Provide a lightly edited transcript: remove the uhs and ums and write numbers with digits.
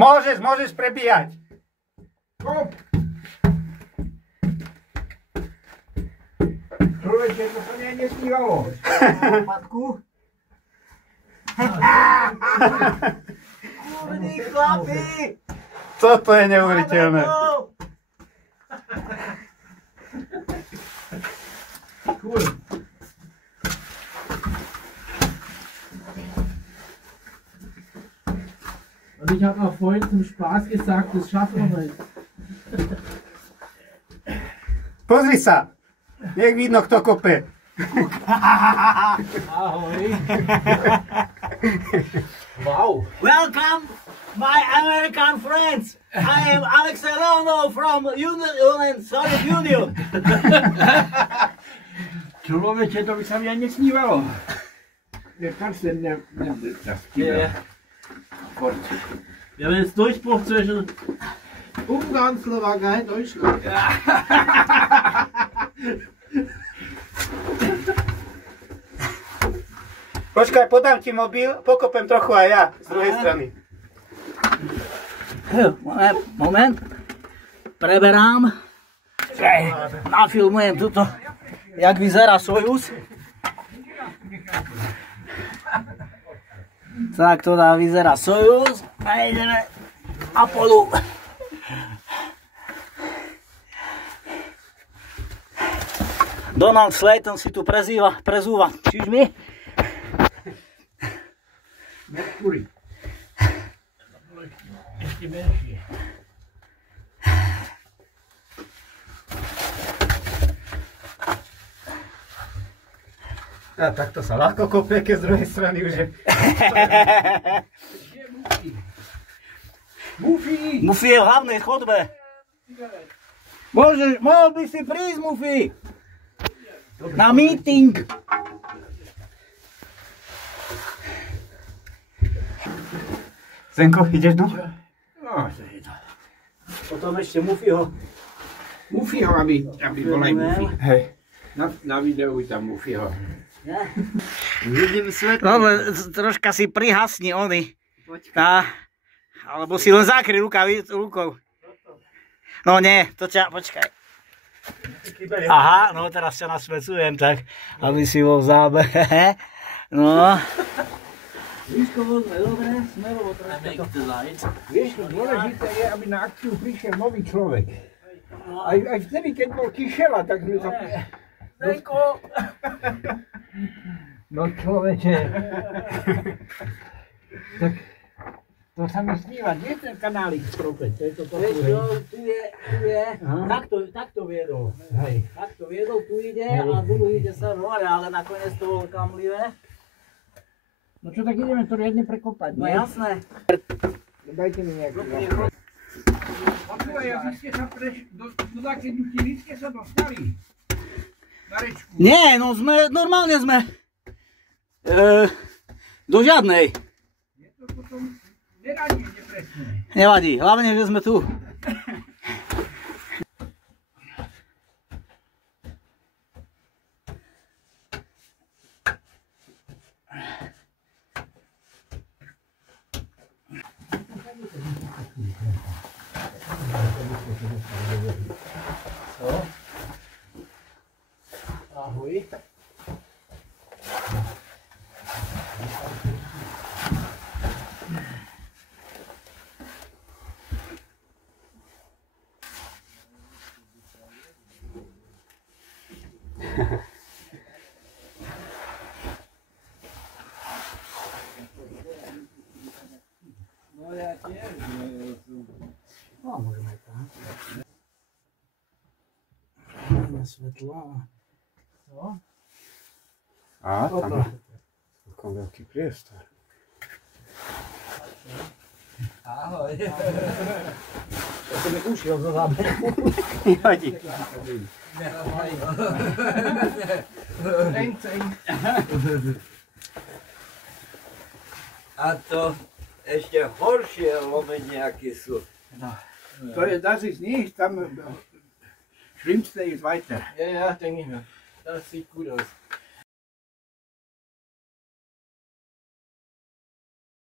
Môžeš prebíjať. Kop! Človeče, to sa mňa nesnívalo. Matku? Kurní chlapi! Toto je neuveriteľné. Cool. Und ich habe auch vorhin zum Spaß gesagt, das schaffen wir nicht. Pozri sa. Nech vidno, kto kope. Ahoj. Wow. Welcome, my American friends. I am Alex Elono from Soviet Union. Človeče, to by sa mňa nesnívalo. Der kannst du das Ja. Wir haben jetzt Durchbruch zwischen Ungarn, Slowakei, Deutschland. Počkaj, podám ti mobil, pokopem trochu aj ja z druhej strany. Moment. Preberám. Nafilmujem tuto, jak vyzerá Sojuz. Tak to vyzerá Sojuz a ideme Apollo. Donald Slayton si tu prezúva čižmy. Mercury. A takto sa ľahko kopie, keď z druhej strany už je. Mufi je v hlavnej chodbe. Mohol by si prísť, Mufi. Na meeting. Zenko, ideš do? No, to je to. Potom ešte Mufiho. Mufiho, aby bol aj Mufi. Hej. Na videu je tam Mufiho. Vidím svetlo. No, troška si prihasni ony. Alebo si len zakry rukou. No nie, to počkaj. Aha, no teraz ťa nasvecujem tak, aby si bol v zábere. No. Výško vodme, dobre, smerovo troška. Vieš, dôležité je, aby na akciu prišiel nový človek. Aj vtedy, keď bol Kyšela, tak sme sa... Zenko! No človeče. Tak to sa mi sníva, nie ten kanálik v trope, to je to Vieš čo, tu je, takto viedol. Hej. Takto viedol, tu ide a druhý ide sa hore, ale nakoniec to bolo kamlivé. No čo, tak ideme to riadne prekopať, No nie? jasné. Dajte mi nejaký základ. Počúvaj, a vy ste sa do také dutilické sa dostali? Na rečku? Nie, no normálne sme do žiadnej. Je to potom neradí, nepresné. Nevadí, hlavne, že sme tu. Ahoj. No ja tiež. No, môžeme aj tak. Na svetlo. Co? A, tam je celkom veľký priestor. Ahoj. Ja som mi ušiel zo záberu. Nevadí. A to ešte horšie lomeniaky sú. To je, das ist nicht, tam Schlimmste ist weiter. Ja, denke ich mir. Das sieht gut aus.